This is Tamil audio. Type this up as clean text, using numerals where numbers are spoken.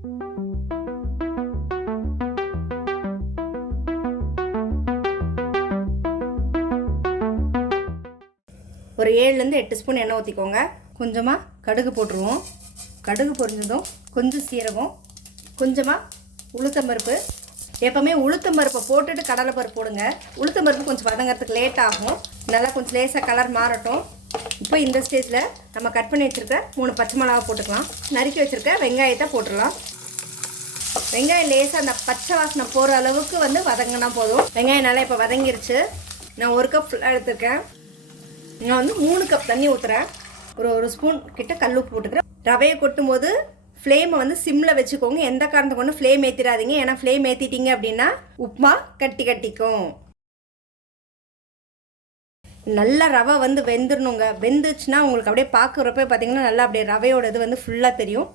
ஒரு 7லேருந்து 8 ஸ்பூன் எண்ணெய் ஊற்றிக்கோங்க. கொஞ்சமாக கடுகு போட்டுருவோம். கடுகு பொரிஞ்சதும் கொஞ்சம் சீரகம், கொஞ்சமாக உளுத்தம்பருப்பு. எப்போவுமே உளுத்தம்பருப்பை போட்டுட்டு கடலைப்பருப்பு போடுங்க. உளுத்தம்பருப்பு கொஞ்சம் வதங்கிறதுக்கு லேட் ஆகும். நல்லா கொஞ்சம் லேசாக கலர் மாறட்டும். இப்போ இந்த ஸ்டேஜில் நம்ம கட் பண்ணி வச்சுருக்க 3 பச்சை மிளகா போட்டுக்கலாம். நறுக்கி வச்சுருக்க வெங்காயத்தை போட்டுடலாம். வெங்காயம் லேசாக அந்த பச்சை வாசனை போகிற அளவுக்கு வதங்கினா போதும். வெங்காயம் நல்லா இப்போ வதங்கிருச்சு. நான் 1 கப் ஃபுல்லாக எடுத்துருக்கேன். நான் 3 கப் தண்ணி ஊற்றுறேன். ஒரு ஸ்பூன் கிட்ட கல்லுப்பு போட்டுக்கிறேன். ரவையை கொட்டும் போது ஃப்ளேமை சிம்மில் வச்சுக்கோங்க. எந்த காரணத்தை கொண்டு ஃப்ளேம் ஏற்றிடாதீங்க. ஏன்னா ஃப்ளேம் ஏற்றிட்டீங்க அப்படின்னா உப்புமா கட்டிக்கும். நல்லா ரவை வெந்துடணுங்க. வெந்துச்சுன்னா உங்களுக்கு அப்படியே பார்க்குறப்ப பார்த்தீங்கன்னா நல்லா அப்படியே ரவையோட இது ஃபுல்லாக தெரியும்.